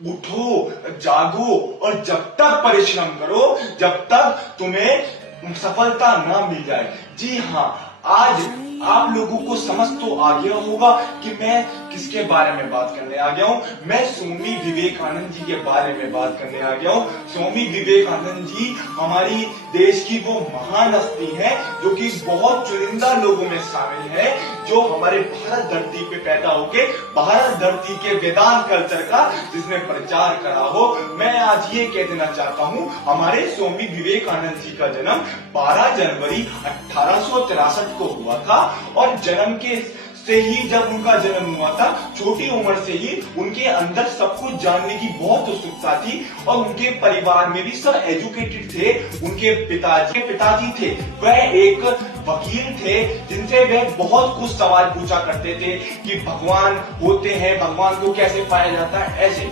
उठो, जागो और जब तक परिश्रम करो जब तक तुम्हें सफलता ना मिल जाए। जी हाँ, आज आप लोगों को समझ तो आ गया होगा कि मैं किसके बारे में बात करने आ गया हूँ। मैं स्वामी विवेकानंद जी के बारे में बात करने आ गया हूँ। स्वामी विवेकानंद जी हमारी देश की वो महान हस्ती है जो कि बहुत चुनिंदा लोगों में शामिल है, जो हमारे भारत धरती पे पैदा होके भारत धरती के वेदांत कल्चर का जिसने प्रचार करा हो। मैं आज ये कह देना चाहता हूँ, हमारे स्वामी विवेकानंद जी का जन्म 12 जनवरी 1863 को हुआ था और जन्म के से ही जब उनका जन्म हुआ था, छोटी उम्र से ही उनके अंदर सब कुछ जानने की बहुत उत्सुकता थी और उनके परिवार में भी सब एजुकेटेड थे। उनके पिताजी थे, वह एक वकील थे जिनसे वह बहुत कुछ सवाल पूछा करते थे कि भगवान होते हैं, भगवान को कैसे पाया जाता है, ऐसे।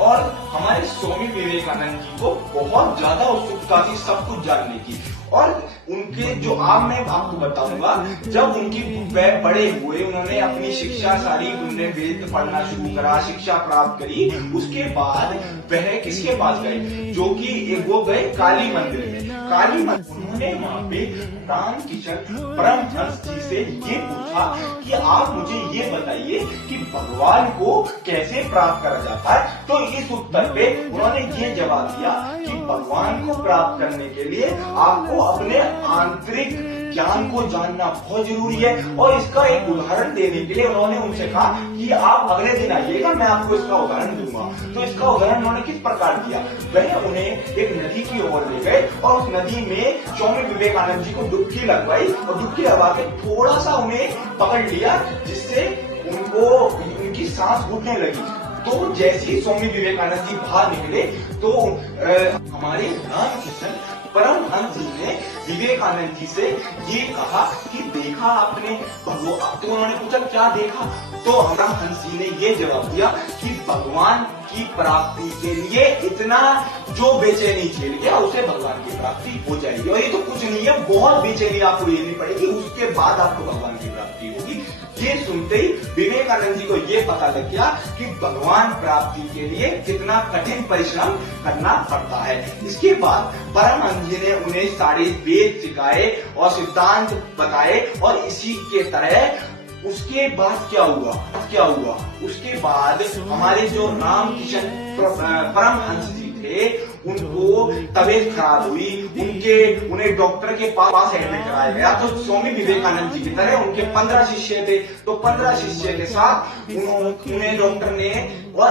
और हमारे स्वामी विवेकानंद जी को बहुत ज्यादा उत्सुकता थी सब कुछ जानने की। और उनके जो मैं आपको बताऊंगा, जब उनकी वह बड़े हुए, उन्होंने अपनी शिक्षा सारी, उन्होंने वेद पढ़ना शुरू करा, शिक्षा प्राप्त करी। उसके बाद वह किसके पास गए, जो कि वो गए काली मंदिर में। काली मंदिर उन्होंने वहां पे रामकिशन परमहंस जी से ये पूछा कि आप मुझे ये बताइए कि भगवान को कैसे प्राप्त करा जाता है। तो इस उत्तर पे उन्होंने ये जवाब दिया कि भगवान को प्राप्त करने के लिए आपको अपने आंतरिक ज्ञान को जानना बहुत जरूरी है। और इसका एक उदाहरण देने के लिए उन्होंने उनसे कहा कि आप अगले दिन आइएगा, मैं आपको इसका उदाहरण दूंगा। तो इसका उदाहरण उन्होंने किस प्रकार दिया, वह उन्हें एक नदी की ओर ले गए और उस नदी में स्वामी विवेकानंद जी को डुबकी लगवाई और डुबकी लगा के थोड़ा सा उन्हें पकड़ लिया, जिससे उनकी सांस घुटने लगी। तो जैसे ही स्वामी विवेकानंद जी बाहर निकले तो हमारे रामकिशन परमहंस जी ने विवेकानंद जी से ये कहा कि देखा आपने भगवान। तो उन्होंने पूछा क्या देखा, तो परमहंस जी ने ये जवाब दिया कि भगवान की प्राप्ति के लिए इतना जो बेचैनी झेल गया उसे भगवान की प्राप्ति हो जाएगी। और ये तो कुछ नहीं है, बहुत बेचैनी आपको लेनी पड़ेगी, उसके बाद आपको भगवान की प्राप्ति होगी। ये सुनते ही विवेकानंद जी को ये पता लग गया कि भगवान प्राप्ति के लिए कितना कठिन परिश्रम करना पड़ता है। इसके बाद परमहंस जी ने उन्हें सारे वेद सिखाए और सिद्धांत बताए। और इसी के तरह उसके बाद क्या हुआ, उसके बाद हमारे जो रामकिशन परमहंस जी थे, उनको तबीयत खराब हुई, उन्हें डॉक्टर के पास एडमिट कराया गया। तो स्वामी विवेकानंद जी की तरह उनके 15 शिष्य थे, तो 15 शिष्य के साथ उन्हें डॉक्टर ने और